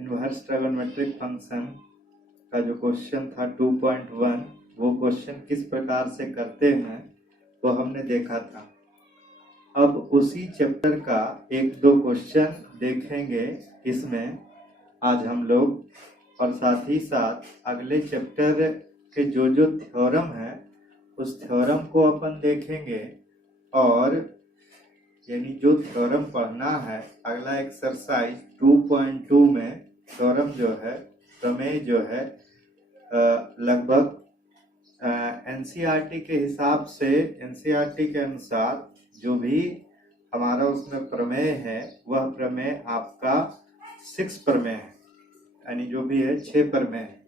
Inverse trigonometric function का जो question था 2.1 वो क्वेश्चन किस प्रकार से करते हैं वो हमने देखा था। अब उसी चैप्टर का एक दो क्वेश्चन देखेंगे इसमें आज हम लोग, और साथ ही साथ अगले चैप्टर के जो थ्योरम है उस थ्योरम को अपन देखेंगे। और यानी जो थ्योरम पढ़ना है अगला एक्सरसाइज 2.2 में थ्योरम जो है, प्रमेय जो है, लगभग एनसीईआरटी के हिसाब से, एनसीईआरटी के अनुसार जो भी हमारा उसमें प्रमेय है वह प्रमेय आपका 6 प्रमेय है, यानी जो भी है 6 प्रमेय है।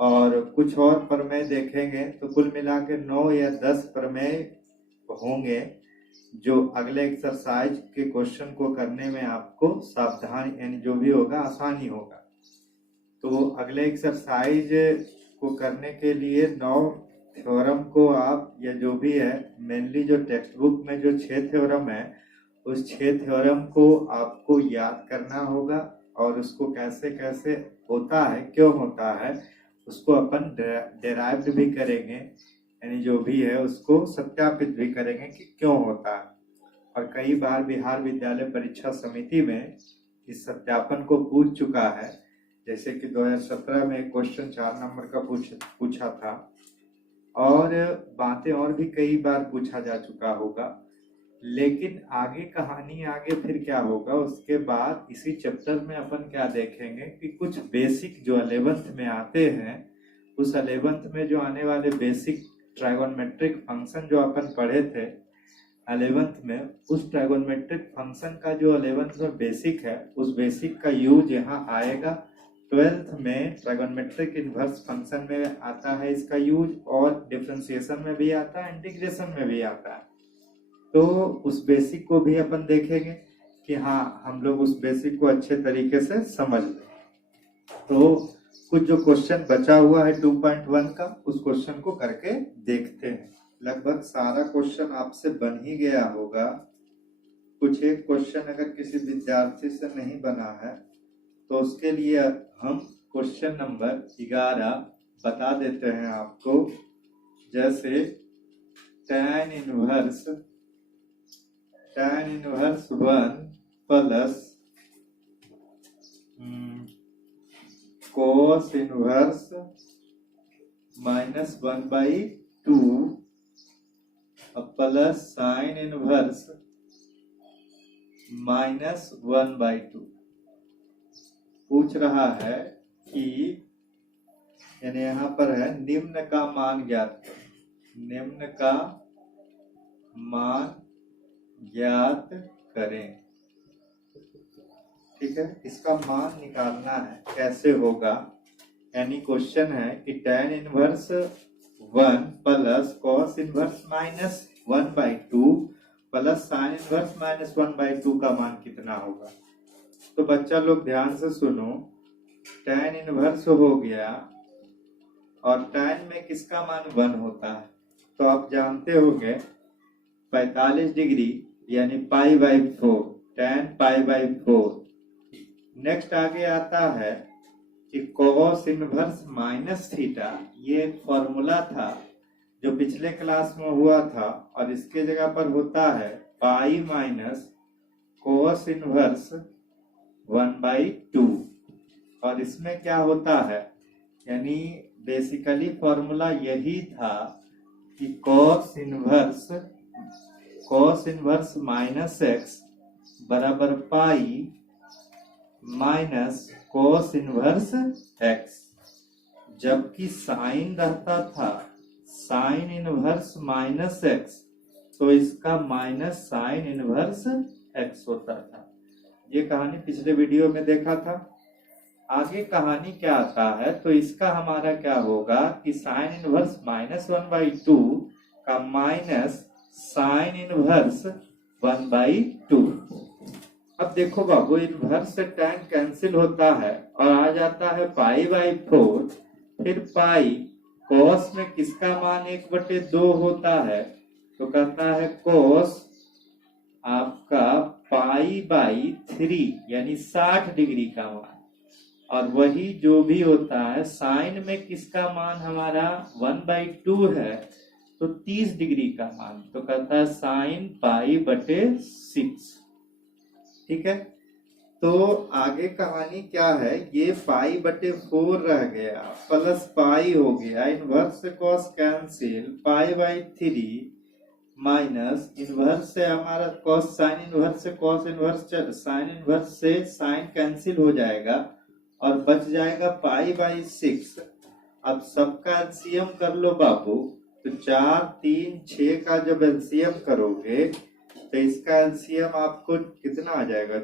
और कुछ और प्रमेय देखेंगे तो कुल मिला के 9 या 10 प्रमेय होंगे जो अगले एक्सरसाइज के क्वेश्चन को करने में आपको सावधान, यानी जो भी होगा आसानी होगा। तो अगले एक्सरसाइज को करने के लिए 9 थ्योरम को आप, या जो भी है, मेनली जो टेक्स्ट बुक में जो 6 थ्योरम है उस 6 थ्योरम को आपको याद करना होगा और उसको कैसे कैसे होता है, क्यों होता है, उसको अपन डेराइव्ड भी करेंगे, यानी जो भी है उसको सत्यापित भी करेंगे कि क्यों होता है। और कई बार बिहार विद्यालय परीक्षा समिति में इस सत्यापन को पूछ चुका है, जैसे कि 2017 में क्वेश्चन 4 नंबर का पूछा था, और बातें और भी कई बार पूछा जा चुका होगा। लेकिन आगे कहानी, आगे फिर क्या होगा उसके बाद इसी चैप्टर में अपन क्या देखेंगे कि कुछ बेसिक जो 11th में आते हैं, उस 11th में जो आने वाले बेसिक ट्रायगोनोमेट्रिक फंक्शन जो अपन पढ़े थे 11th में, उस ट्रायगोनोमेट्रिक फंक्शन का जो 11th में बेसिक है उस बेसिक का यूज यहाँ आएगा। 12th में ट्रायगोनोमेट्रिक इनवर्स फंक्शन में आता है इसका यूज, और डिफरेंशिएशन में भी आता है, इंटीग्रेशन में भी आता है। तो उस बेसिक को भी अपन देखेंगे कि हाँ हम लोग उस बेसिक को अच्छे तरीके से समझ लें। तो कुछ जो क्वेश्चन बचा हुआ है 2.1 का, उस क्वेश्चन को करके देखते हैं। लगभग सारा क्वेश्चन आपसे बन ही गया होगा। कुछ एक क्वेश्चन अगर किसी विद्यार्थी से नहीं बना है तो उसके लिए हम क्वेश्चन नंबर 11 बता देते हैं आपको। जैसे tan inverse 1 plus cos inverse -1/2 plus sin inverse -1/2 पूछ रहा है कि, यानी यहाँ पर है निम्न का मान ज्ञात करें, निम्न का मान ज्ञात करें। ठीक है, इसका मान निकालना है, कैसे होगा, यानी क्वेश्चन है कि tan inverse 1 plus cos inverse -1/2 plus sin inverse -1/2 का मान कितना होगा। तो बच्चा लोग ध्यान से सुनो, tan इनवर्स हो गया और tan में किसका मान 1 होता है, तो आप जानते होंगे 45 डिग्री यानी π/4, tan π/4। नेक्स्ट आगे आता है कि cos इनवर्स माइनस थीटा, ये एक फॉर्मूला था जो पिछले क्लास में हुआ था, और इसके जगह पर होता है पाई माइनस cos इनवर्स 1/2। और इसमें क्या होता है, यानी बेसिकली फॉर्मूला यही था कि cos इनवर्स माइनस x बराबर pi minus cos inverse x, जबकि साइन रहता था साइन इनवर्स माइनस x, तो इसका माइनस साइन इनवर्स x होता था। ये कहानी पिछले वीडियो में देखा था। आगे कहानी क्या आता है, तो इसका हमारा क्या होगा कि साइन इनवर्स -1/2 का माइनस साइन इनवर्स 1/2। अब देखो बाबू, इनवर्स से tan कैंसिल होता है और आ जाता है π/4, फिर पाई cos में किसका मान 1/2 होता है, तो कहता है cos आपका π/3 यानी 60 डिग्री का मान। और वही जो भी होता है साइन में किसका मान हमारा 1/2 है, तो 30 डिग्री का मान, तो कहता है साइन π/6। ठीक है, तो आगे कहानी क्या है, ये π/4 रह गया प्लस पाई हो गया, इनवर्स से कॉस कैंसिल, π/3 माइनस इनवर्स से हमारा कॉस साइन इनवर्स से कॉस इनवर्स साइन इनवर्स से साइन कैंसिल हो जाएगा और बच जाएगा π/6। अब सबका एलसीएम कर लो बाबू, तो 4 3 6 का जब एलसीएम करोगे तो इसका एलसीएम आपको कितना आ जाएगा,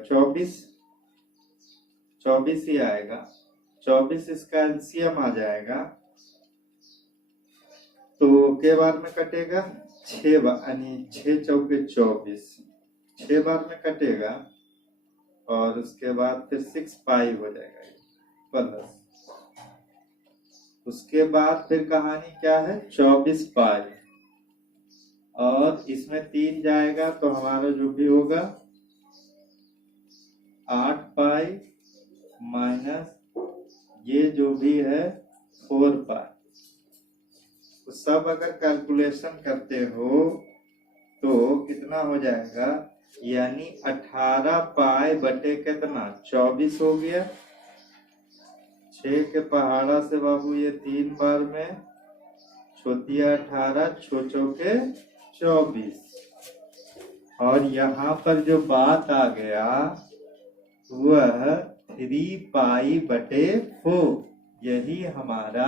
24 ही आएगा। 24 इसका एलसीएम आ जाएगा, तो के बार में कटेगा 6 बार, यानी 6 चौके 24, 6 बार में कटेगा और उसके बाद फिर 6 पाई हो जाएगा प्लस, उसके बाद फिर कहानी क्या है 24 पाई, और इसमें 3 जाएगा तो हमारा जो भी होगा 8 पाई माइनस ये जो भी है 4 पाई। तो सब अगर कैलकुलेशन करते हो तो कितना हो जाएगा, यानी 18 पाई बटे कितना 24 हो गया। 6 के पहाड़ा से बाबू ये 3 बार में, छोतिया 18 छो चौके 24, और यहाँ पर जो बात आ गया वह 3 π/4, यही हमारा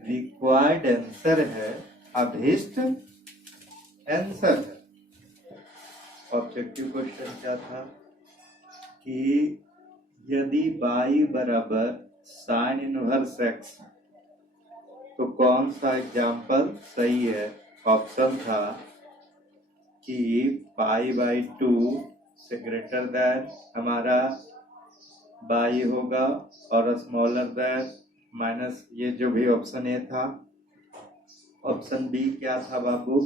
रिक्वायर्ड आंसर है, अभीष्ट आंसर है। ऑब्जेक्टिव क्वेश्चन क्या था कि यदि y बराबर साइन इनवर्स x, तो कौन सा एग्जाम्पल सही है। ऑप्शन था कि π/2 से ग्रेटर देन हमारा y होगा और स्मॉलर देन माइनस, ये जो भी ऑप्शन ए था। ऑप्शन बी क्या था बाबू,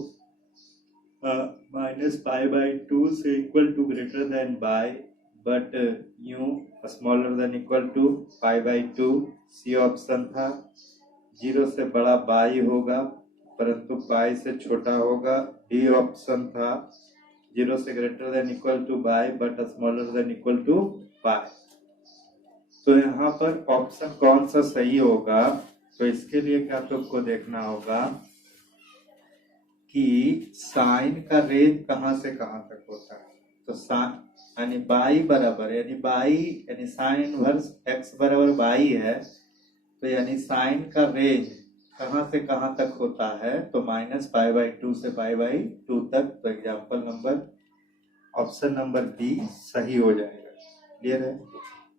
-π/2 से equal to greater than y but यूं smaller than equal to π/2। C option था 0 से बड़ा y होगा परंतु पाई से छोटा होगा। डी ऑप्शन था 0 से greater than equal to y but smaller than equal to pi. तो यहाँ पर ऑप्शन कौन सा सही होगा, तो इसके लिए क्या तुमको देखना होगा कि साइन का रेंज कहाँ से कहाँ तक होता है। तो साइन यानी y बराबर, यानी साइन इनवर्स x बराबर y है, तो यानी साइन का रेंज कहाँ से कहाँ तक होता है, तो -π/2 से π/2 तक। तो example number option number B सही हो जाएगा। क्लियर है।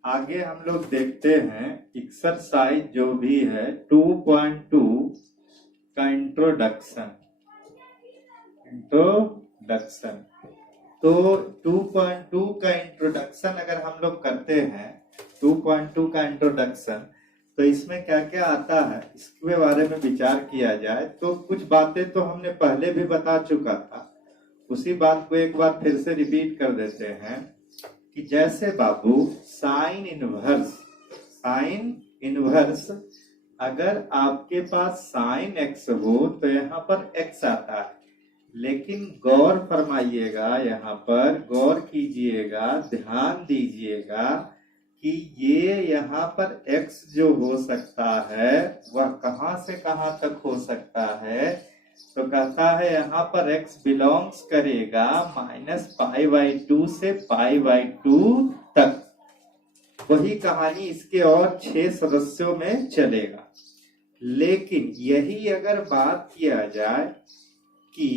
आगे हम लोग देखते हैं एक्सरसाइज जो भी है 2.2 का इंट्रोडक्शन। तो 2.2 का इंट्रोडक्शन अगर हम लोग करते हैं, 2.2 का इंट्रोडक्शन, तो इसमें क्या क्या आता है इसके बारे में विचार किया जाए तो कुछ बातें तो हमने पहले भी बता चुका था, उसी बात को एक बार फिर से रिपीट कर देते हैं कि जैसे बाबू साइन इनवर्स अगर आपके पास साइन x हो तो यहाँ पर x आता है, लेकिन गौर फरमाइएगा, यहाँ पर गौर कीजिएगा, ध्यान दीजिएगा कि ये यहाँ पर x जो हो सकता है वह कहाँ से कहाँ तक हो सकता है। तो कहता है यहाँ पर x बिलोंग्स करेगा -π/2 से π/2 तक। वही कहानी इसके और 6 सदस्यों में चलेगा। लेकिन यही अगर बात किया जाए कि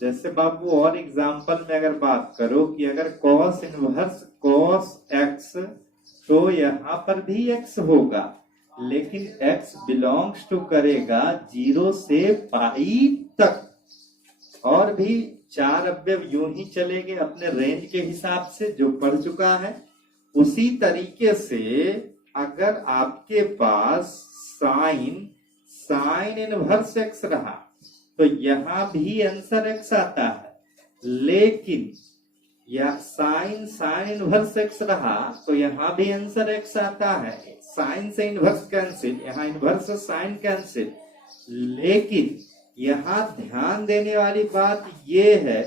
जैसे बाबू और एग्जाम्पल में अगर बात करो कि अगर cos इनवर्स cos x, तो यहाँ पर भी x होगा, लेकिन x बिलोंग्स टू करेगा 0 से पाई तक, और भी 4 अवयव यूं ही चलेंगे अपने रेंज के हिसाब से जो पढ़ चुका है। उसी तरीके से अगर आपके पास साइन इनवर्स x रहा तो यहाँ भी आंसर x आता है, लेकिन या साइन इनवर्स x रहा तो यहाँ भी आंसर x आता है। साइन से इनवर्स कैंसिल, यहाँ इनवर्स से साइन कैंसिल। लेकिन यहाँ ध्यान देने वाली बात ये है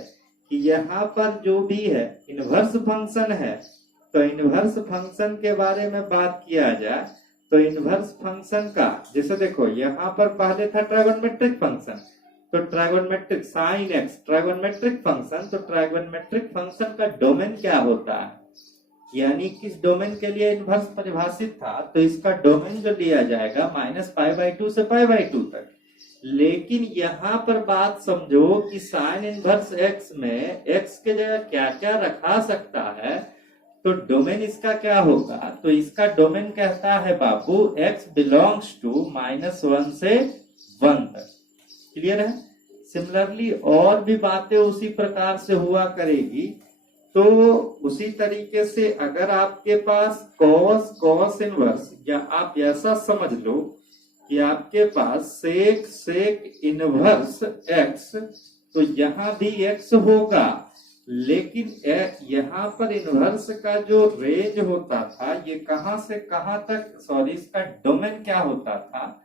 कि यहाँ पर जो भी है इनवर्स फंक्शन है, तो इनवर्स फंक्शन के बारे में बात किया जाए तो इनवर्स फंक्शन का जैसे देखो यहाँ पर पहले था ट्राइगोनोमेट्रिक फंक्शन, तो trigonometric sine x trigonometric function, तो ट्राइगोनोमेट्रिक फंक्शन का डोमेन क्या होता है, यानी किस डोमेन के लिए इनवर्स परिभाषित था, तो इसका डोमेन जो लिया जाएगा -π/2 से π/2 तक। लेकिन यहाँ पर बात समझो कि साइन इनवर्स एक्स में एक्स के जगह क्या क्या रखा सकता है, तो डोमेन इसका क्या होगा, तो इसका डोमेन कहता है बाबू x बिलोंग्स टू -1 से 1 तक। क्लियर है। सिमिलरली और भी बातें उसी प्रकार से हुआ करेगी। तो उसी तरीके से अगर आपके पास cos इनवर्स, या आप ऐसा समझ लो कि आपके पास sec इनवर्स x, तो यहां भी x होगा, लेकिन यहाँ पर इनवर्स का जो रेंज होता था ये कहां से कहां तक, सॉरी इसका डोमेन क्या होता था,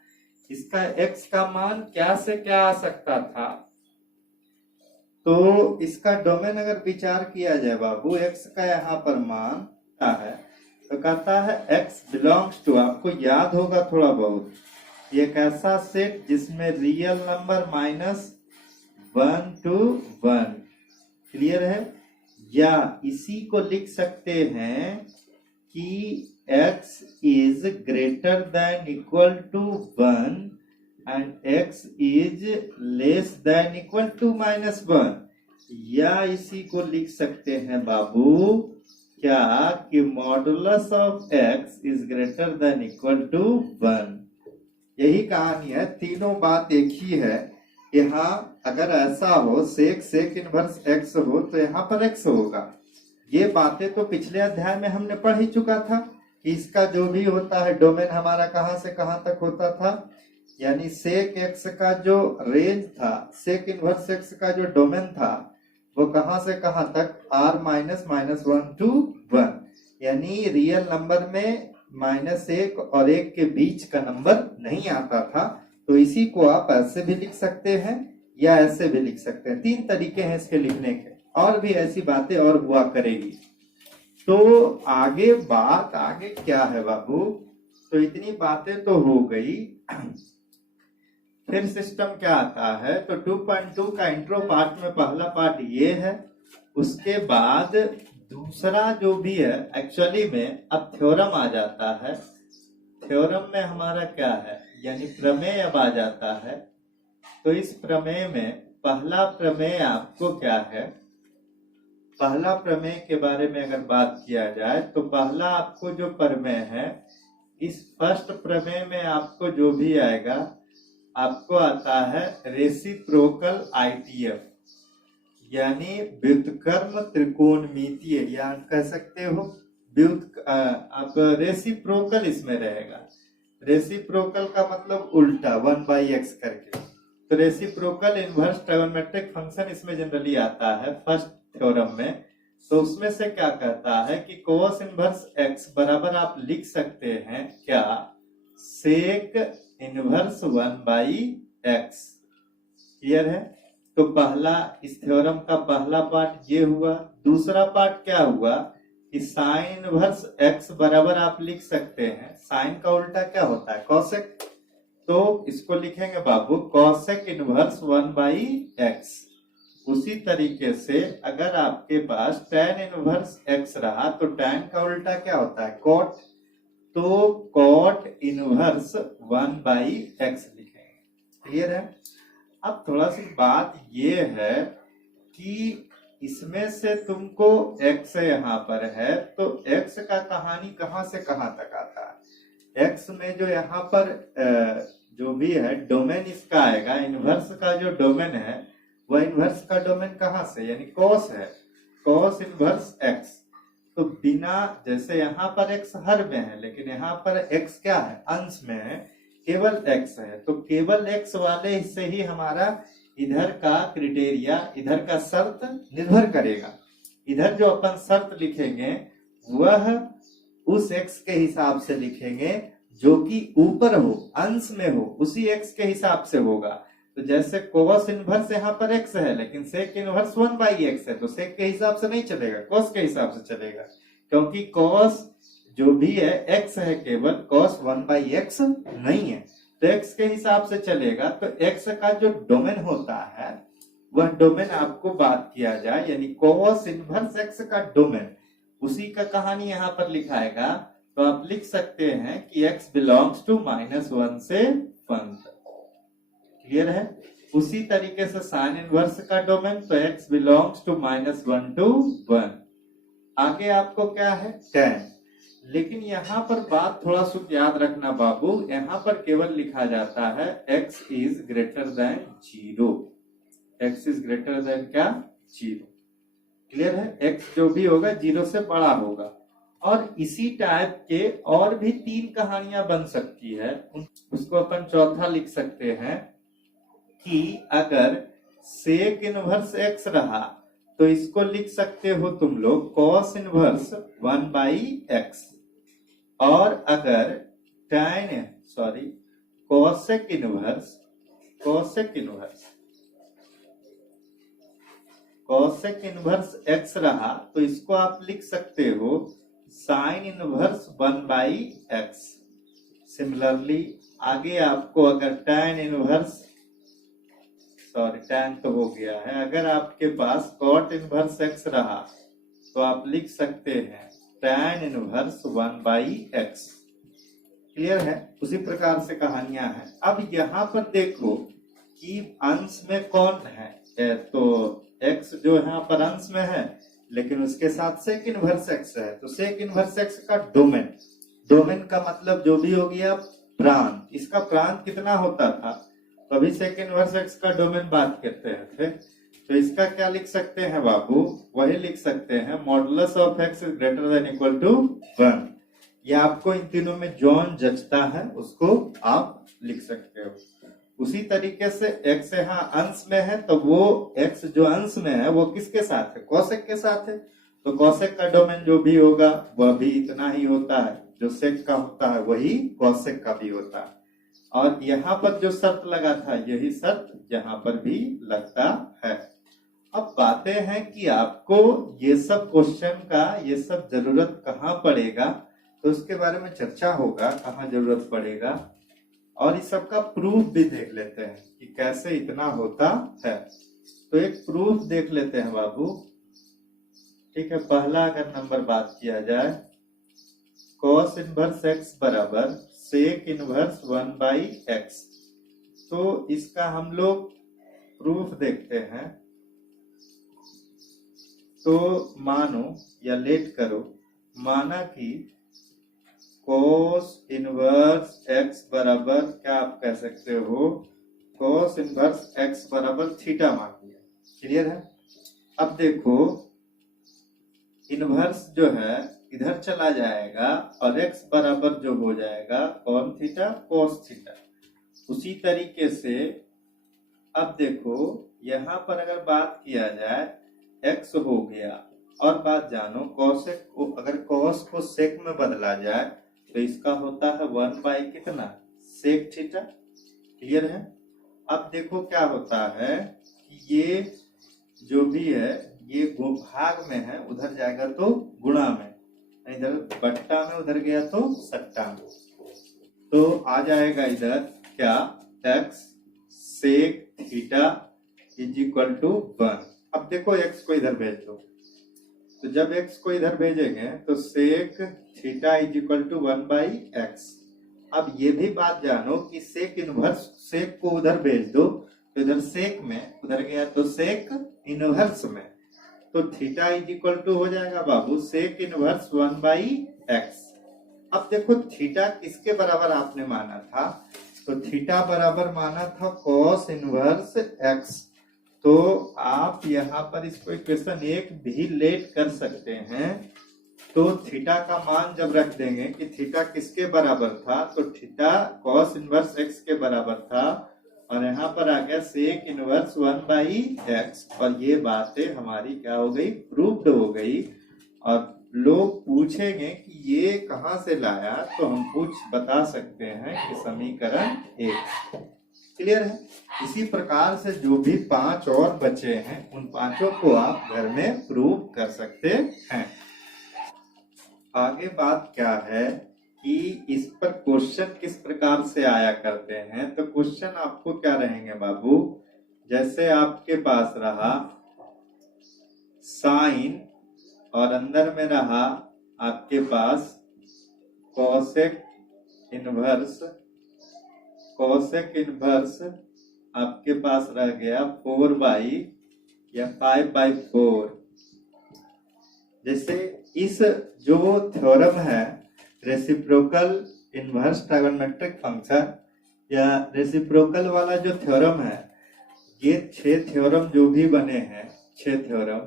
इसका x का मान क्या से क्या आ सकता था, तो इसका डोमेन अगर विचार किया जाए बाबू, x का यहाँ पर मान क्या है, तो कहता है x बिलोंग्स टू, आपको याद होगा थोड़ा बहुत, ये एक ऐसा सेट जिसमें रियल नंबर -1 to 1। क्लियर है। या इसी को लिख सकते हैं कि x is greater than equal to 1 and x is less than equal to -1। या इसी को लिख सकते हैं बाबू क्या कि modulus of x is greater than equal to 1। यही कहानी है, तीनों बात एक ही है। यहाँ अगर ऐसा हो सेक इनवर्स x हो तो यहाँ पर x होगा। ये बातें तो पिछले अध्याय में हमने पढ़ ही चुका था कि इसका जो भी होता है डोमेन हमारा कहां से कहां तक होता था, यानी सेक x का जो रेंज था, सेक इनवर्स x का जो डोमेन था वो कहां से कहां तक, r -1 to 1, यानी रियल नंबर में -1 और 1 के बीच का नंबर नहीं आता था। तो इसी को आप ऐसे भी लिख सकते हैं या ऐसे भी लिख सकते हैं, तीन तरीके हैं इसके लिखने के, और भी ऐसी बातें और हुआ करेगी। तो आगे बात आगे क्या है बाबू, तो इतनी बातें तो हो गई। फिर सिस्टम क्या आता है, तो 2.2 का इंट्रो पार्ट में पहला पार्ट ये है। उसके बाद दूसरा जो भी है एक्चुअली में अब थ्योरम आ जाता है। थ्योरम में हमारा क्या है, यानी प्रमेय अब आ जाता है। तो इस प्रमेय में पहला प्रमेय आपको क्या है, पहला प्रमेय के बारे में अगर बात किया जाए तो पहला आपको जो प्रमेय है, इस फर्स्ट प्रमेय में आपको जो भी आएगा आपको आता है रेसिप्रोकल ITF, यानी व्युत्क्रम त्रिकोणमितीय, या कह सकते हो आप रेसिप्रोकल इसमें रहेगा। रेसिप्रोकल का मतलब उल्टा 1/x करके। तो रेसिप्रोकल इनवर्स ट्राइगोनोमेट्रिक फंक्शन इसमें जनरली आता है फर्स्ट थ्योरम में। तो उसमें से क्या कहता है कि कोस इनवर्स x बराबर आप लिख सकते हैं क्या, सेक इनवर्स 1/x। क्लियर है। तो पहला इस थ्योरम का पहला पार्ट ये हुआ। दूसरा पार्ट क्या हुआ कि साइन इनवर्स x बराबर आप लिख सकते हैं, साइन का उल्टा क्या होता है, कॉसेक। तो इसको लिखेंगे बाबू कॉसेक इनवर्स 1/x। उसी तरीके से अगर आपके पास tan इनवर्स x रहा तो tan का उल्टा क्या होता है, कॉट। तो कॉट इनवर्स 1/x लिखेंगे। क्लियर है। अब थोड़ा सी बात ये है कि इसमें से तुमको x यहाँ पर है, तो x का कहानी कहां से कहां तक आता है। x में जो यहाँ पर जो भी है डोमेन इसका आएगा, इनवर्स का जो डोमेन है वह इनवर्स का डोमेन कहां से, यानी कॉस है, कॉस इनवर्स x। तो बिना, जैसे यहाँ पर x हर में है लेकिन यहाँ पर x क्या है, अंश में है, केवल x है। तो केवल x वाले से ही हमारा इधर का क्राइटेरिया, इधर का शर्त निर्भर करेगा। इधर जो अपन शर्त लिखेंगे वह उस x के हिसाब से लिखेंगे जो कि ऊपर हो, अंश में हो, उसी x के हिसाब से होगा। तो जैसे cos इनवर्स यहाँ पर x है लेकिन sec इनवर्स 1/x है, तो sec के हिसाब से नहीं चलेगा, cos के हिसाब से चलेगा, क्योंकि cos जो भी है x है, केवल cos 1/x नहीं है, तो x के हिसाब से चलेगा। तो x का जो डोमेन होता है वह डोमेन आपको बात किया जाए, यानी cos इनवर्स x का डोमेन, उसी का कहानी यहाँ पर लिखाएगा। तो आप लिख सकते हैं कि x बिलोंग्स टू -1 से 1 तक। क्लियर है? उसी तरीके से साइन इनवर्स का डोमेन, तो x बिलोंग्स टू -1 to 1। आगे आपको क्या है? tan। लेकिन यहाँ पर बात थोड़ा सा याद रखना बाबू, यहाँ पर केवल लिखा जाता है x is greater then 0। x is greater then क्या? 0। क्लियर है? x जो भी होगा 0 से बड़ा होगा। और इसी टाइप के और भी 3 कहानियां बन सकती है, उसको अपन चौथा लिख सकते हैं कि अगर सेक इनवर्स x रहा तो इसको लिख सकते हो तुम लोग cos इनवर्स 1/x, और अगर कोसेक इनवर्स x रहा तो इसको आप लिख सकते हो साइन इनवर्स 1/x। सिमिलरली आगे आपको अगर tan तो हो गया है, अगर आपके पास cot इनवर्स x रहा तो आप लिख सकते हैं tan इनवर्स 1/x। क्लियर है? उसी प्रकार से कहानियां हैं। अब यहाँ पर देखो कि अंश में कौन है, तो x जो यहाँ पर अंश में है लेकिन उसके साथ सेक इनवर्स x है, तो सेक इनवर्स x का डोमेन का मतलब जो भी हो गया प्रांत, इसका प्रांत कितना होता था, तो अभी सेक इनवर्स x का डोमेन बात करते हैं। तो इसका क्या लिख सकते हैं बाबू? वही लिख सकते हैं modulus of x is greater than equal to 1। ये आपको इन तीनों में जौन जचता है उसको आप लिख सकते हो। उसी तरीके से x यहाँ अंश में है, तो वो x जो अंश में है वो किसके साथ है? कोसेक के साथ है। तो कोसेक का डोमेन जो भी होगा वह भी इतना ही होता है, जो सेक का होता है वही कोसेक का भी होता है। और यहाँ पर जो शर्त लगा था यही शर्त यहाँ पर भी लगता है। अब बातें हैं कि आपको ये सब क्वेश्चन का ये सब जरूरत कहाँ पड़ेगा, तो उसके बारे में चर्चा होगा, कहाँ जरूरत पड़ेगा, और इस सब का प्रूफ भी देख लेते हैं कि कैसे इतना होता है। तो एक प्रूफ देख लेते हैं बाबू। ठीक है, पहला अगर नंबर बात किया जाए, cos इनवर्स x बराबर सेक इनवर्स 1/x, तो इसका हम लोग प्रूफ देखते हैं। तो मानो या लेट करो, माना कि cos इनवर्स x बराबर क्या आप कह सकते हो, cos इनवर्स x बराबर थीटा मान लिया। क्लियर है? अब देखो इनवर्स जो है इधर चला जाएगा और x बराबर जो हो जाएगा कौन थीटा? cos theta. उसी तरीके से अब देखो यहाँ पर अगर बात किया जाए x हो गया, और बात जानो cosec को, अगर cos को sec में बदला जाए तो इसका होता है 1 कितना? sec theta. क्लियर है? अब देखो क्या होता है कि ये जो भी है ये भाग में है, उधर जाएगा तो गुणा में, इधर बट्टा में, उधर गया तो सट्टा में, तो आ जाएगा इधर क्या? x sec theta is equal to 1। अब देखो x को इधर भेज दो, तो जब x को इधर भेजेंगे तो sec theta is equal to 1/x। अब ये भी बात जानो कि sec इनवर्स, sec को उधर भेज दो तो इधर sec में, उधर गया तो sec इनवर्स में, तो थीटा इज इक्वल टू हो जाएगा बाबू sec इनवर्स 1/x। अब देखो थीटा किसके बराबर आपने माना था, तो थीटा बराबर माना था cos इनवर्स x। तो आप यहाँ पर इसको इक्वेशन 1 भी लेट कर सकते हैं। तो थीटा का मान जब रख देंगे कि थीटा किसके बराबर था, तो थीटा cos इनवर्स x के बराबर था, और यहाँ पर आ गया सेक इनवर्स 1/x, और ये बातें हमारी क्या हो गई, प्रूव्ड हो गई। और लोग पूछेंगे कि ये कहाँ से लाया, तो हम बता सकते हैं कि समीकरण 1। क्लियर है। इसी प्रकार से जो भी 5 और बचे हैं उन 5 को आप घर में प्रूव कर सकते हैं। आगे बात क्या है कि इस पर क्वेश्चन किस प्रकार से आया करते हैं। तो क्वेश्चन आपको क्या रहेंगे बाबू, जैसे आपके पास रहा साइन और अंदर में रहा आपके पास कोसेक इनवर्स आपके पास रह गया 5/4। जैसे इस जो थ्योरम है रेसिप्रोकल इनवर्स ट्राइगोनोमेट्रिक फंक्शन या रेसिप्रोकल वाला जो थ्योरम है, ये 6 थ्योरम जो भी बने हैं, 6 थ्योरम,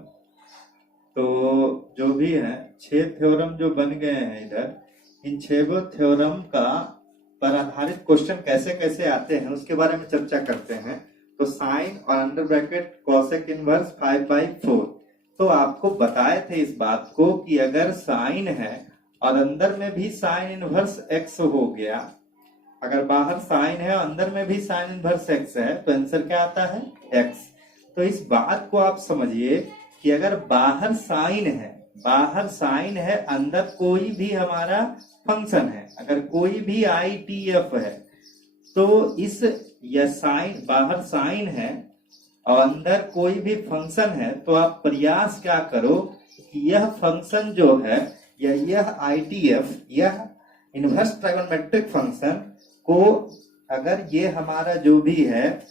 तो जो भी है 6 थ्योरम जो बन गए हैं इधर, इन 6 थ्योरम का पर आधारित क्वेश्चन कैसे कैसे आते हैं उसके बारे में चर्चा करते हैं। तो साइन और अंडर ब्रैकेट कोसेक इनवर्स 5/4, तो आपको बताए थे इस बात को कि अगर साइन है और अंदर में भी साइन इनवर्स x हो गया, अगर बाहर साइन है और अंदर में भी साइन इनवर्स x है, तो आंसर क्या आता है, x। तो इस बात को आप समझिए कि अगर बाहर साइन है अंदर कोई भी हमारा फंक्शन है, अगर कोई भी ITF है, तो इस यह साइन बाहर साइन है और अंदर कोई भी फंक्शन है, तो आप प्रयास क्या करो कि यह फंक्शन जो है या यह ITF, यह इनवर्स ट्राइगोनोमेट्रिक फंक्शन को, अगर ये हमारा जो भी है,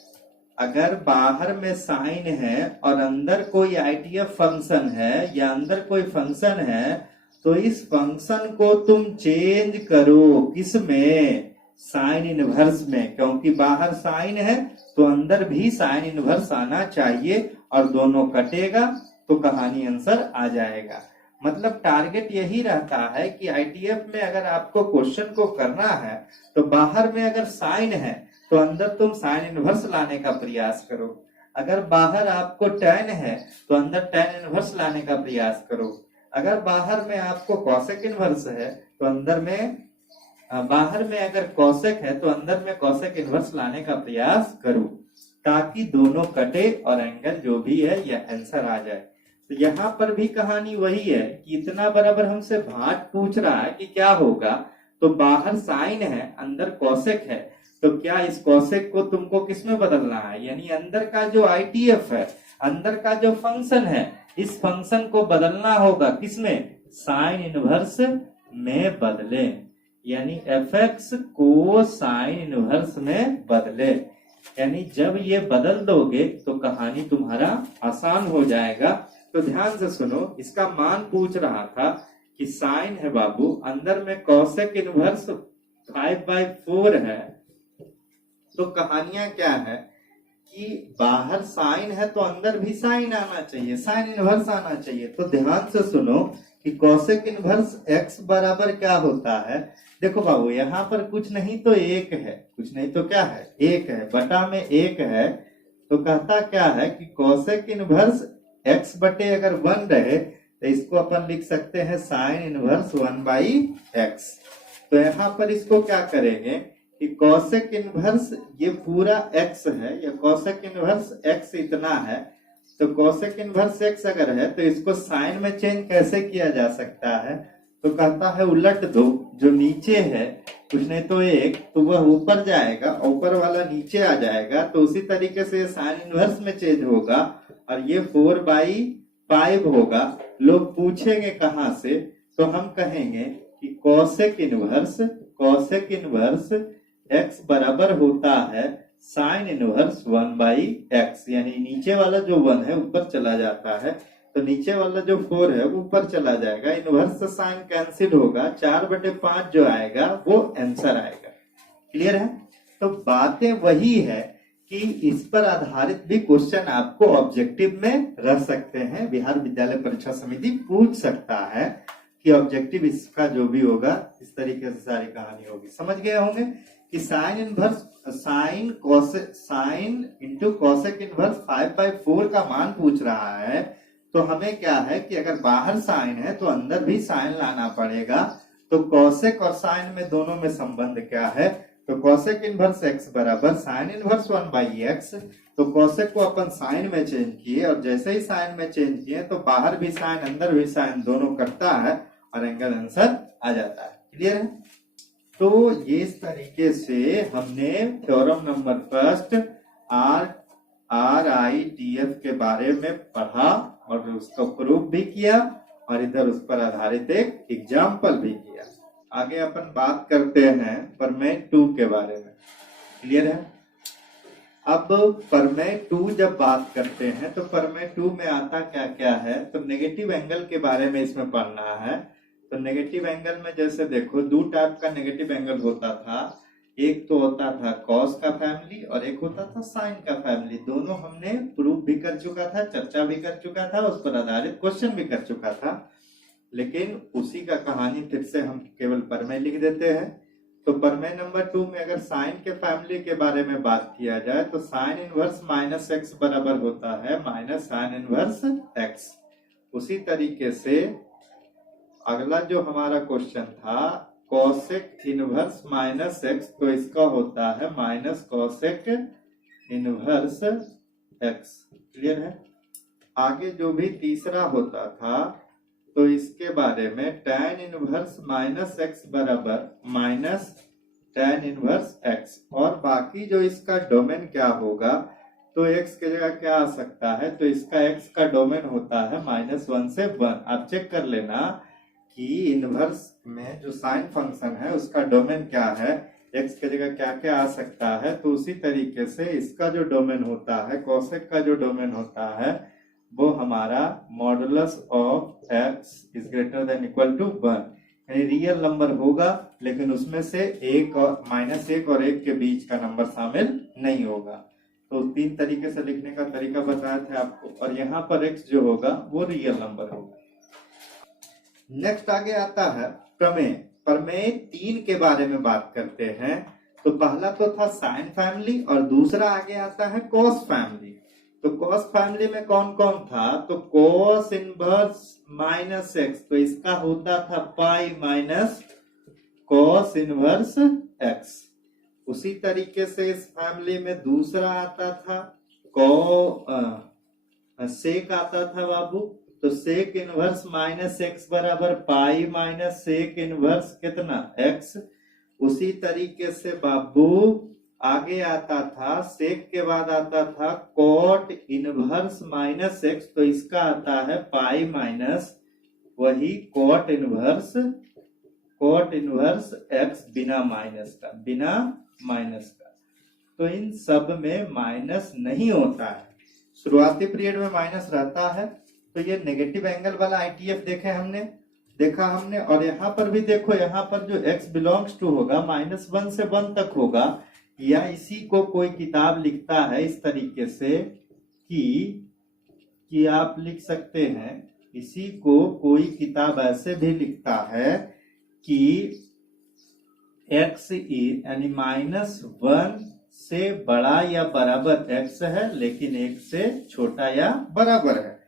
अगर बाहर में साइन है और अंदर कोई ITF फंक्शन है या अंदर कोई फंक्शन है, तो इस फंक्शन को तुम चेंज करो किसमें, साइन इनवर्स में, क्योंकि बाहर साइन है तो अंदर भी साइन इनवर्स आना चाहिए और दोनों कटेगा तो कहानी आंसर आ जाएगा। मतलब टारगेट यही रहता है कि ITF में अगर आपको क्वेश्चन को करना है तो बाहर में अगर साइन है तो अंदर तुम साइन इनवर्स लाने का प्रयास करो, अगर बाहर आपको tan है तो अंदर tan इनवर्स लाने का प्रयास करो, अगर बाहर में आपको कोसेक इनवर्स है तो अंदर में, बाहर में अगर कोसेक है तो अंदर में कोसेक इनवर्स लाने का प्रयास करो, ताकि दोनों कटे और एंगल जो भी है यह आंसर आ जाए। तो यहाँ पर भी कहानी वही है कि इतना बराबर हमसे भाट पूछ रहा है कि क्या होगा, तो बाहर साइन है अंदर कोसेक है, तो क्या इस कोसेक को तुमको किसमें बदलना है, यानी अंदर का जो ITF है, अंदर का जो फंक्शन है, इस फंक्शन को बदलना होगा किसमें, साइन इनवर्स में बदले, यानी fx को साइन इनवर्स में बदले। यानी जब ये बदल दोगे तो कहानी तुम्हारा आसान हो जाएगा। तो ध्यान से सुनो, इसका मान पूछ रहा था कि साइन है बाबू, अंदर में कोसेक इनवर्स 5/4 है, तो कहानियां क्या है कि बाहर साइन है तो अंदर भी साइन आना चाहिए, साइन इनवर्स आना चाहिए। तो ध्यान से सुनो कि कोसेक इनवर्स x बराबर क्या होता है। देखो बाबू, यहाँ पर कुछ नहीं तो 1 है, कुछ नहीं तो क्या है, 1 है, बटा में 1 है, तो कहता क्या है कि कोसेक इनवर्स x बटे अगर 1 रहे तो इसको अपन लिख सकते हैं साइन इनवर्स 1/x। तो यहाँ पर इसको क्या करेंगे कि कोसेक इनवर्स ये पूरा x है, या कोसेक इनवर्स x इतना है, तो कोसेक इनवर्स x अगर है तो इसको साइन में चेंज कैसे किया जा सकता है, तो कहता है उलट दो, जो नीचे है कुछ नहीं तो 1, तो वह ऊपर जाएगा, ऊपर वाला नीचे आ जाएगा, तो उसी तरीके से साइन इनवर्स में चेंज होगा और ये 4/5 होगा। लोग पूछेंगे कहां से, तो हम कहेंगे कि कोसेक इनवर्स x बराबर होता है साइन इनवर्स 1/x, यानी नीचे वाला जो 1 है ऊपर चला जाता है, तो नीचे वाला जो 4 है वो ऊपर चला जाएगा, इनवर्स से साइन कैंसिल होगा, 4/5 जो आएगा वो आंसर आएगा। क्लियर है। तो बातें वही है कि इस पर आधारित भी क्वेश्चन आपको ऑब्जेक्टिव में रह सकते हैं, बिहार विद्यालय परीक्षा समिति पूछ सकता है कि ऑब्जेक्टिव इसका जो भी होगा इस तरीके से सारी कहानी होगी। समझ गए होंगे कि साइन इंटू कॉसेक इनवर्स 5/4 का मान पूछ रहा है, तो हमें क्या है कि अगर बाहर साइन है तो अंदर भी साइन लाना पड़ेगा। तो कॉसेक और साइन में दोनों में संबंध क्या है, तो कॉसेक इनवर्स x बराबर साइन इनवर्स 1/x। तो कॉसेक को अपन साइन में चेंज किए और जैसे ही साइन में चेंज किए तो बाहर भी साइन अंदर भी साइन दोनों करता है और एंगल आंसर आ जाता है। क्लियर है? तो ये इस तरीके से हमने थ्योरम नंबर फर्स्ट RITF के बारे में पढ़ा और उसको प्रूफ भी किया और इधर उस पर आधारित एक एग्जाम्पल भी किया। आगे अपन बात करते हैं प्रमेय 2 के बारे में। क्लियर है? अब प्रमेय 2 जब बात करते हैं तो प्रमेय 2 में आता क्या क्या है, तो नेगेटिव एंगल के बारे में इसमें पढ़ना है। तो नेगेटिव एंगल में जैसे देखो 2 टाइप का नेगेटिव एंगल होता था, एक तो होता था कॉस का फैमिली और एक होता था साइन का फैमिली। दोनों हमने प्रूफ भी कर चुका था, चर्चा भी कर चुका था, उस पर आधारित क्वेश्चन भी कर चुका था, लेकिन उसी का कहानी फिर से हम केवल प्रमेय लिख देते हैं। तो प्रमेय नंबर 2 में अगर साइन के फैमिली के बारे में बात किया जाए तो साइन इनवर्स -x बराबर होता है माइनस साइन इनवर्स x। उसी तरीके से अगला जो हमारा क्वेश्चन था कॉसेक इनवर्स -x, तो इसका होता है minus cosec inverse x। Clear है? आगे जो भी तीसरा होता था तो इसके बारे में tan इनवर्स -x बराबर माइनस tan इनवर्स x, और बाकी जो इसका डोमेन क्या होगा, तो x की जगह क्या आ सकता है, तो इसका x का डोमेन होता है -1 से 1। आप चेक कर लेना कि इनवर्स में जो साइन फंक्शन है उसका डोमेन क्या है, x की जगह क्या क्या आ सकता है। तो उसी तरीके से इसका जो डोमेन होता है, कोसेक का जो डोमेन होता है, वो हमारा modulus of x is greater than equal to 1, यानी रियल नंबर होगा लेकिन उसमें से -1 और 1 के बीच का नंबर शामिल नहीं होगा। तो 3 तरीके से लिखने का तरीका बताया था आपको, और यहाँ पर x जो होगा वो रियल नंबर होगा। नेक्स्ट आगे आता है प्रमेय। प्रमेय 3 के बारे में बात करते हैं। तो पहला तो था साइन फैमिली और दूसरा आगे आता है कॉस फैमिली। तो कॉस फैमिली में कौन कौन था, तो कॉस इनवर्स -x, तो इसका होता था pi minus cos inverse x। उसी तरीके से इस फैमिली में दूसरा आता था सेक आता था बाबू, तो सेक इनवर्स -x बराबर पाई माइनस सेक इनवर्स कितना x। उसी तरीके से बाबू आगे आता था सेक के बाद आता था कॉट इनवर्स -x, तो इसका आता है पाई माइनस वही कॉट इनवर्स x बिना माइनस का। तो इन सब में माइनस नहीं होता है, शुरुआती पीरियड में माइनस रहता है। तो ये नेगेटिव एंगल वाला ITF देखा हमने, और यहाँ पर भी देखो, यहाँ पर जो x बिलोंग्स टू होगा -1 से 1 तक होगा, या इसी को कोई किताब लिखता है इस तरीके से कि आप लिख सकते हैं, इसी को कोई किताब ऐसे भी लिखता है कि x यानी -1 से बड़ा या बराबर x है लेकिन 1 से छोटा या बराबर है,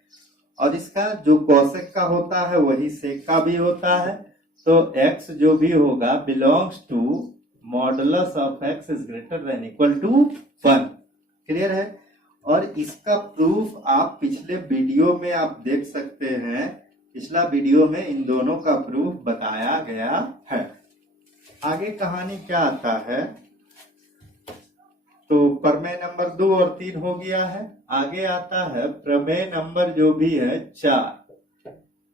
और इसका जो कोसेक का होता है वही सेक का भी होता है। तो x जो भी होगा belongs to modulus of x is greater than equal to 1। Clear है? और इसका प्रूफ आप पिछले वीडियो में आप देख सकते हैं, पिछला वीडियो में इन दोनों का प्रूफ बताया गया है। आगे कहानी क्या आता है, तो प्रमेय नंबर 2 और 3 हो गया है। आगे आता है प्रमेय नंबर जो भी है 4।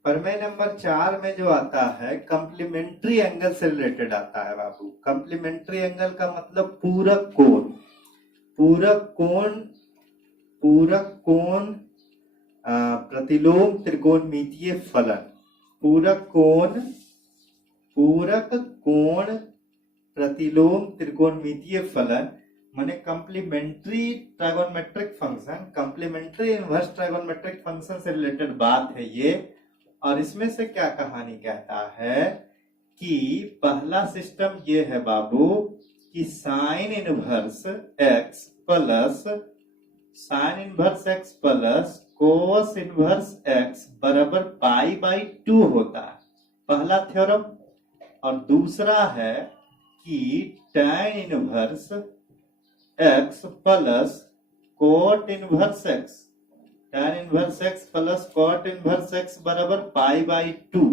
प्रमेय नंबर 4 में जो आता है कंप्लीमेंट्री एंगल से रिलेटेड आता है बाबू। कंप्लीमेंट्री एंगल का मतलब पूरक कोण प्रतिलोम त्रिकोणमितीय फलन। पूरक कोण प्रतिलोम त्रिकोणमितीय फलन माने complementary trigonometric function, complementary inverse trigonometric function से रिलेटेड बात है ये। और इसमें से क्या कहानी कहता है कि पहला सिस्टम ये है बाबू कि sine inverse x plus cos inverse x बराबर पाई बाई 2 होता है, पहला थ्योरम। और दूसरा है कि tan inverse x plus cot inverse x, tan inverse x plus cot inverse x बराबर पाई बाई 2।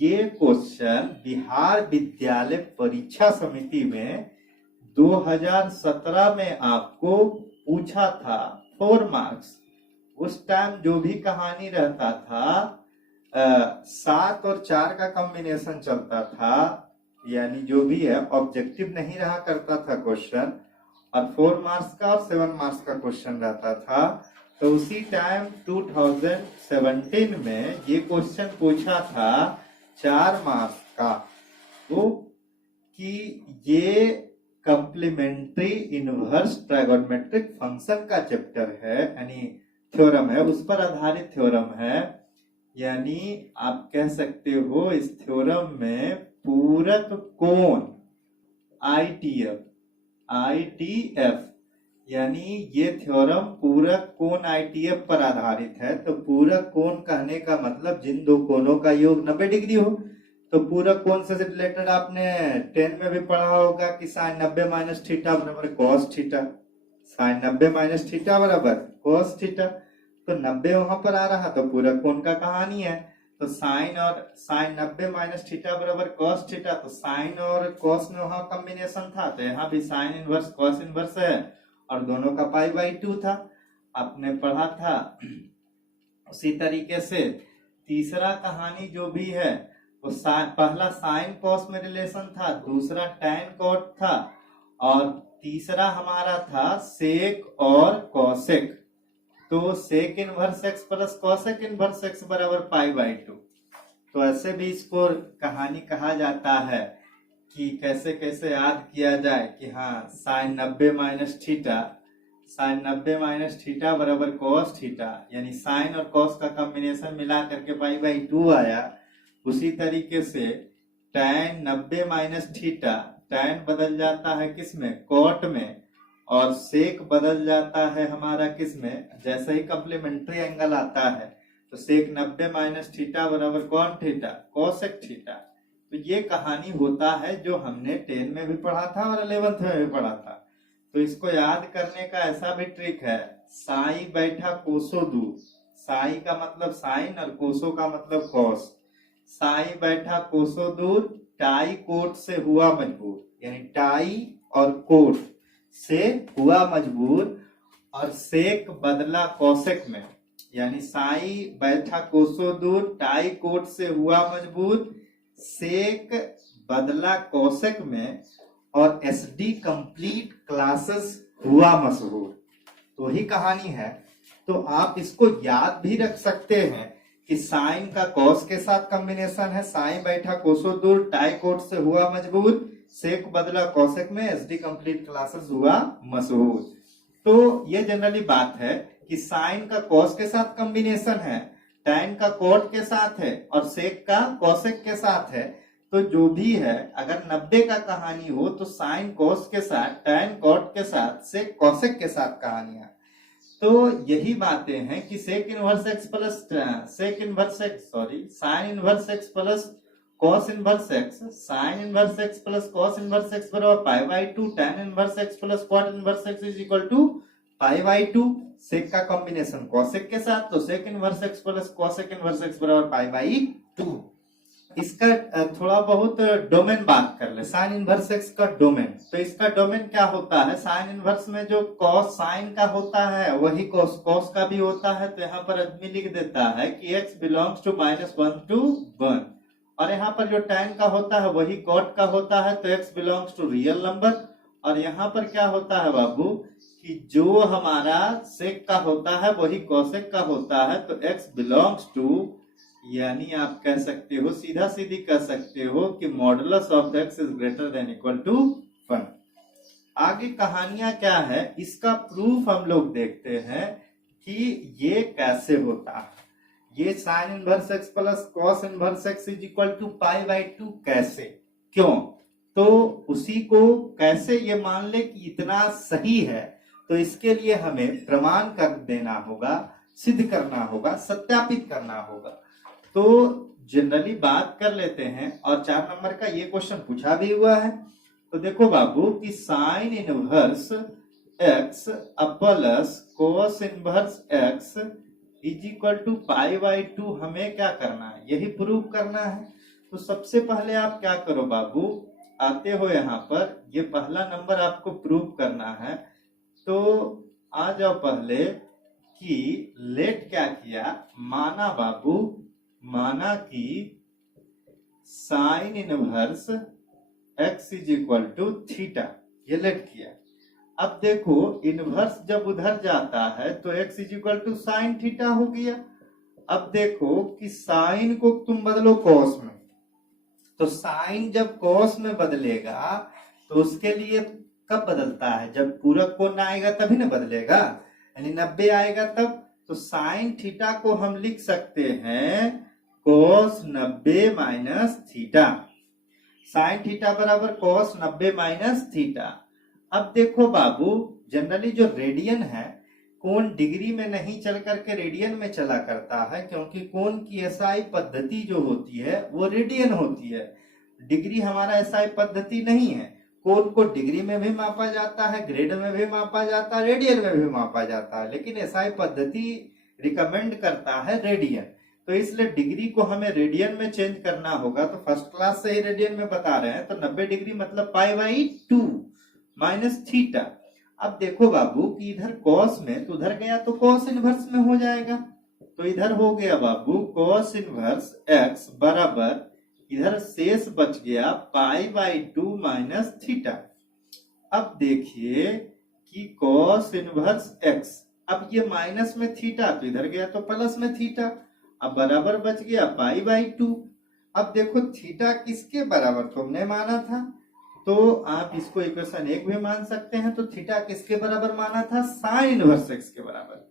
ये क्वेश्चन बिहार विद्यालय परीक्षा समिति में 2017 में आपको पूछा था 4 मार्क्स। उस टाइम जो भी कहानी रहता था 7 और 4 का कॉम्बिनेशन चलता था, यानी जो भी है ऑब्जेक्टिव नहीं रहा करता था क्वेश्चन, और 4 मार्क्स का और 7 मार्क्स का क्वेश्चन रहता था। तो उसी टाइम 2017 में ये क्वेश्चन पूछा था 4 मार्क्स का, तो कि ये कॉम्प्लीमेंट्री इनवर्स ट्राइगोनोमेट्रिक फंक्शन का चैप्टर है, यानी थ्योरम है, उस पर आधारित थ्योरम है। यानी आप कह सकते हो इस थ्योरम में पूरक कोण आईटीएफ, यानी ये थ्योरम पूरक कोण आईटीएफ पर आधारित है। तो पूरक कोण कहने का मतलब जिन दो कोणों का योग 90 डिग्री हो। तो पूरक कोण से रिलेटेड आपने 10 में भी पढ़ा होगा कि साइन 90 माइनस थीटा बराबर cos theta, sine 90 minus theta बराबर कॉस थीटा। तो 90 वहां पर आ रहा तो पूरक कोण का कहानी है। तो साइन 90 माइनस थीटा बराबर कॉस थीटा, तो साइन और कॉस में वहां कॉम्बिनेशन था, तो यहाँ भी साइन इनवर्स कॉस इनवर्स है और दोनों का पाई बाई 2 था, आपने पढ़ा था। उसी तरीके से तीसरा कहानी जो भी है वो पहला साइन कॉस में रिलेशन था, दूसरा टैन कॉट था, और तीसरा हमारा था सेक और कॉसेक। तो sec inverse x plus cosec inverse x बराबर पाई बाई 2। तो ऐसे भी इसको कहानी कहा जाता है कि कैसे कैसे याद किया जाए कि हाँ sine 90 minus theta, sine 90 minus theta बराबर कॉस थीटा, यानी साइन और कॉस का कॉम्बिनेशन मिला करके पाई बाई 2 आया। उसी तरीके से टैन 90 माइनस थीटा, टैन बदल जाता है किसमें, कॉट में, और सेक बदल जाता है हमारा किसमें, जैसे ही कॉम्प्लीमेंट्री एंगल आता है तो सेक 90 माइनस थीटा बराबर कौन थीटा, कोसेक थीटा। तो ये कहानी होता है जो हमने 10 में भी पढ़ा था और 11th में भी पढ़ा था। तो इसको याद करने का ऐसा भी ट्रिक है, साई बैठा कोसो दूर, साई का मतलब साइन और कोसो का मतलब कॉस। साई बैठा कोसो दूर, टाई कोट से हुआ मजबूर, यानी टाई और कोट से हुआ मजबूर, और सेक बदला कौशिक में, यानी साई बैठा कोसो दूर, टाई कोट से हुआ मजबूर, सेक बदला कौशिक में, और एसडी कंप्लीट क्लासेस हुआ मशहूर। तो ही कहानी है। तो आप इसको याद भी रख सकते हैं कि साइन का कॉस के साथ कॉम्बिनेशन है, साइन बैठा कोसो दूर, टाई कोट से हुआ मजबूर, सेक बदला कौशिक में, एसडी कंप्लीट क्लासेस हुआ मशहूर। तो ये जनरली बात है कि साइन का कॉस के साथ कॉम्बिनेशन है, टैन का कोट के साथ है, और सेक का कौशिक के साथ है। तो जो भी है, अगर 90 का कहानी हो तो साइन कॉस के साथ, टैन कोट के साथ, सेक कौशिक के साथ कहानियां। तो यही बातें हैं कि sec inverse x plus sine inverse x plus cos inverse X, sine inverse x plus cos inverse x बराबर pi by 2, tan inverse x plus cot inverse X is equal to pi by 2। Sec का combination cosec के साथ, तो sec inverse x plus cosec inverse x बराबर pi by 2। इसका थोड़ा बहुत domain बात कर ले, साइन इनवर्स एक्स का डोमेन। तो इसका डोमेन क्या होता है, साइन इनवर्स में जो कॉस साइन का होता है वही कॉस का भी होता है। तो यहाँ पर आदमी लिख देता है कि x बिलोंग्स टू -1 to 1, और यहाँ पर जो टैन का होता है वही कॉट का होता है, तो x belongs to real number. और यहाँ पर क्या होता है बाबू कि जो हमारा सेक का होता है वही कॉसेक का होता है, तो x बिलोंग्स टू, यानी आप कह सकते हो, सीधा सीधी कह सकते हो कि modulus of x is greater than equal to 1। आगे कहानियां क्या है, इसका प्रूफ हम लोग देखते हैं कि ये कैसे होता है। ये sine inverse x plus cos inverse x is equal to pi by 2 कैसे, क्यों? तो उसी को कैसे ये मान ले कि इतना सही है, तो इसके लिए हमें प्रमाण कर देना होगा, सिद्ध करना होगा, सत्यापित करना होगा। तो जनरली बात कर लेते हैं, और 4 नंबर का ये क्वेश्चन पूछा भी हुआ है। तो देखो बाबू कि sine inverse x plus cos inverse x is equal to pi by 2 हमें क्या करना है, यही प्रूव करना है। तो सबसे पहले आप क्या करो बाबू, आते हो यहाँ पर, ये पहला नंबर आपको प्रूव करना है। तो आ जाओ पहले कि लेट क्या किया, माना बाबू, माना कि sine inverse x is equal to theta, ये लेट किया। अब देखो इनवर्स जब उधर जाता है तो x is equal to sine theta हो गया। अब देखो कि साइन को तुम बदलो कॉस में, तो साइन जब कॉस में बदलेगा तो उसके लिए कब बदलता है, जब पूरक कोण आएगा तभी ना बदलेगा, यानी 90 आएगा तब। तो साइन थीटा को हम लिख सकते हैं cos 90 minus theta, sine theta बराबर कॉस 90 माइनस थीटा। अब देखो बाबू, जनरली जो रेडियन है, कोण डिग्री में नहीं चल करके रेडियन में चला करता है, क्योंकि कोण की एसआई पद्धति जो होती है वो रेडियन होती है। डिग्री हमारा एसआई पद्धति नहीं है। कोण को डिग्री में भी मापा जाता है, ग्रेड में भी मापा जाता है, रेडियन में भी मापा जाता है, लेकिन एसआई पद्धति रिकमेंड करता है रेडियन। तो इसलिए डिग्री को हमें रेडियन में चेंज करना होगा। तो फर्स्ट क्लास से ही रेडियन में बता रहे हैं, तो 90 डिग्री मतलब पाई बाई 2 माइनस थीटा। अब देखो बाबू कि इधर कॉस में, तो उधर गया तो कॉस इनवर्स में हो जाएगा, तो इधर हो गया बाबू कॉस इनवर्स x बराबर, इधर शेष बच गया पाई बाई 2 माइनस थीटा। अब देखिए कि कॉस इनवर्स x, अब ये माइनस में थीटा, तो इधर गया तो प्लस में थीटा, अब बराबर बच गया पाई बाई 2। अब देखो थीटा किसके बराबर तुमने माना था, तो आप इसको इक्वेशन 1 भी मान सकते हैं। तो थीटा किसके बराबर माना था, साइन इनवर्स x के बराबर।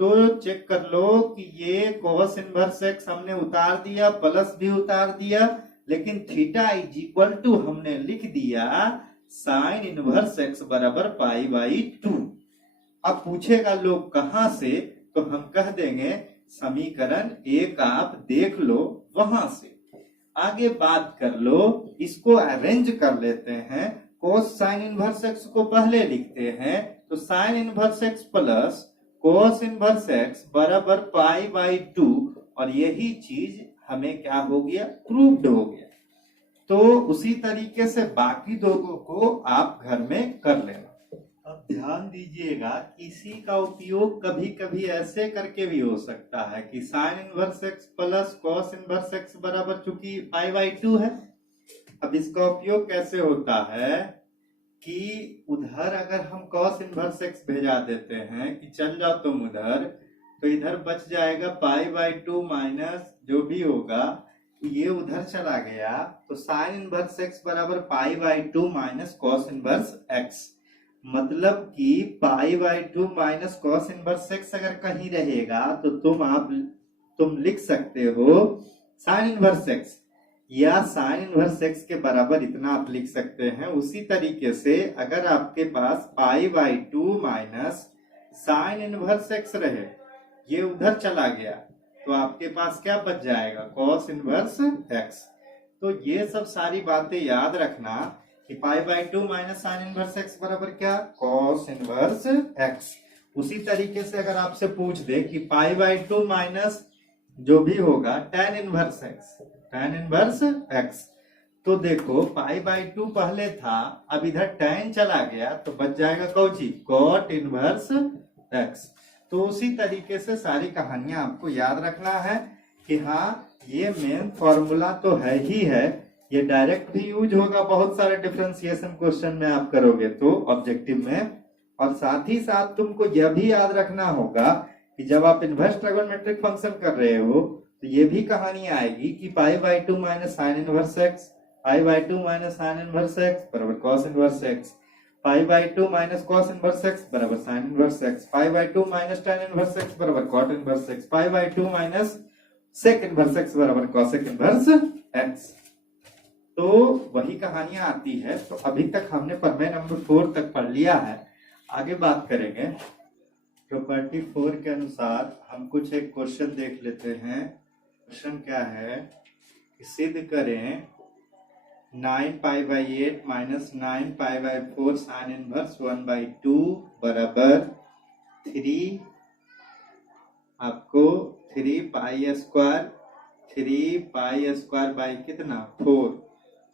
तो चेक कर लो कि ये कोस इनवर्स x हमने उतार दिया, प्लस भी उतार दिया, लेकिन थीटा इज इक्वल टू हमने लिख दिया साइन इनवर्स x बराबर पाई बाई 2। अब पूछेगा लोग कहां से, तो हम कह देंगे समीकरण 1 आप देख लो वहां से, आगे बात कर लो। इसको अरेंज कर लेते हैं, कोस साइन इनवर्स x को पहले लिखते हैं, तो sign inverse x plus cos inverse x बराबर पाई बाई 2, और यही चीज हमें क्या हो गया, प्रूव्ड हो गया। तो उसी तरीके से बाकी दो को आप घर में कर लेना। अब ध्यान दीजिएगा, इसी का उपयोग कभी कभी ऐसे करके भी हो सकता है कि sine inverse x plus cos inverse x बराबर, चूंकि पाई बाई 2 है। अब इसका उपयोग कैसे होता है कि उधर अगर हम कॉस इनवर्स x भेजा देते हैं कि चल जाओ तुम उधर, तो इधर बच जाएगा पाई बाई 2 माइनस जो भी होगा, ये उधर चला गया, तो साइन इनवर्स x बराबर pi by 2 minus cos inverse x, मतलब कि pi by 2 minus cos inverse x अगर कहीं रहेगा तो तुम लिख सकते हो साइन इनवर्स x, या साइन इनवर्स x के बराबर इतना आप लिख सकते हैं। उसी तरीके से अगर आपके पास pi by 2 minus sine inverse x रहे, ये उधर चला गया, तो आपके पास क्या बच जाएगा, कॉस इनवर्स x। तो ये सब सारी बातें याद रखना कि pi by 2 minus sine inverse x बराबर क्या, कॉस इनवर्स x। उसी तरीके से अगर आपसे पूछ दे कि पाई बाई 2 माइनस जो भी होगा tan inverse x, tan inverse x, तो देखो पाई बाई 2 पहले था, अब इधर tan चला गया, तो बच जाएगा कौची, cot इनवर्स x। तो उसी तरीके से सारी कहानियां आपको याद रखना है कि हाँ ये मेन फॉर्मूला तो है ही है, ये डायरेक्ट भी यूज होगा बहुत सारे डिफरेंशिएशन क्वेश्चन में आप करोगे तो ऑब्जेक्टिव में, और साथ ही साथ तुमको यह भी याद रखना होगा कि जब आप इनवर्स ट्रायगोनोमेट्रिक फंक्शन कर रहे हो तो ये भी कहानी आएगी कि pi by 2 minus sine inverse x, pi by 2 minus sine inverse x बराबर cos inverse x, pi by 2 minus cos inverse x बराबर sine inverse x, pi by 2 minus tan inverse x बराबर cot inverse x, pi by 2 minus sec inverse x बराबर cosec inverse x। तो वही कहानियां आती है। तो अभी तक हमने प्रमेय नंबर 4 तक पढ़ लिया है, आगे बात करेंगे। प्रॉपर्टी 4 के अनुसार हम कुछ एक क्वेश्चन देख लेते हैं। क्वेश्चन क्या है कि सिद्ध करें 9π/8 माइनस 9π/4 साइन इनवर्स 1/2 बराबर 3, आपको 3π² बाई कितना 4।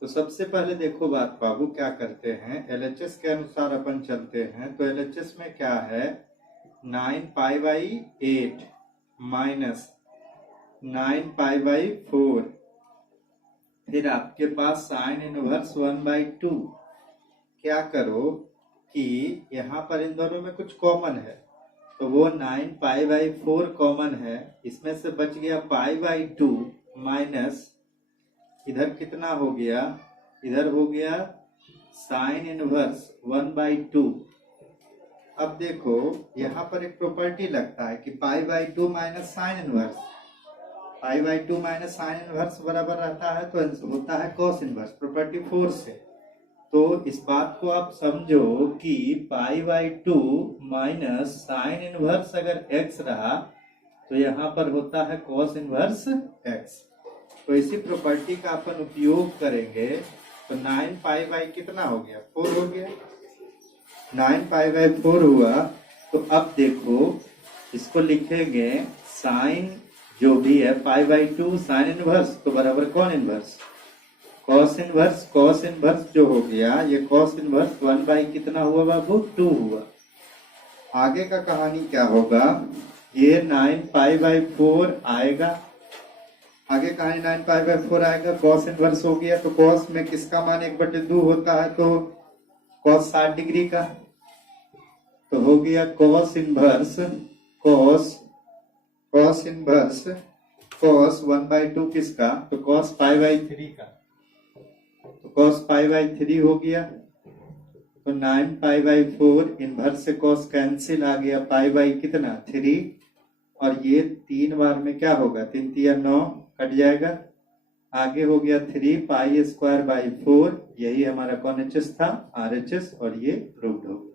तो सबसे पहले देखो बात बाबू, क्या करते हैं, LHS के अनुसार अपन चलते हैं। तो LHS में क्या है, 9π/8 माइनस 9π/4, फिर आपके पास साइन इनवर्स 1/2। क्या करो कि यहाँ पर इन दोनों में कुछ कॉमन है, तो वो 9π/4 कॉमन है, इसमें से बच गया π/2 माइनस इधर कितना हो गया, इधर हो गया साइन इनवर्स 1/2। अब देखो यहाँ पर एक प्रॉपर्टी लगता है कि π/2 minus sine inverse, π/2 minus sine inverse बराबर रहता है तो होता है कॉस इनवर्स, प्रॉपर्टी 4 से। तो इस बात को आप समझो कि π/2 माइनस साइन इनवर्स अगर x रहा तो यहाँ पर होता है कॉस इनवर्स x। तो इसी प्रॉपर्टी का अपन उपयोग करेंगे। तो 9π/ कितना हो गया, 4 हो गया, 9π/4 हुआ। तो अब देखो इसको लिखेंगे साइन जो भी है π/2 साइन इनवर्स तो बराबर कौन inverse, cos inverse. Cos inverse जो हो गया, ये कॉस इनवर्स 1/ कितना हुआ बाबू, 2 हुआ। आगे का कहानी क्या होगा, ये 9π/4 आएगा, आगे कहानी 9π/4 आएगा, कॉस इनवर्स हो गया। तो कॉस में किसका मान 1/2 होता है, तो कॉस 60 डिग्री का, तो हो गया कॉस इनवर्स कॉस 1/2 किसका, तो कॉस π/3 का, तो कॉस π/3 हो गया। तो 9π/4 इनवर्स से कॉस कैंसिल आ गया, π/ कितना 3, और ये 3 बार में क्या होगा, 3 3 9 कट जाएगा, आगे हो गया 3π²/4। यही हमारा कौन HH था, RHS, और ये प्रूव्ड हो गया।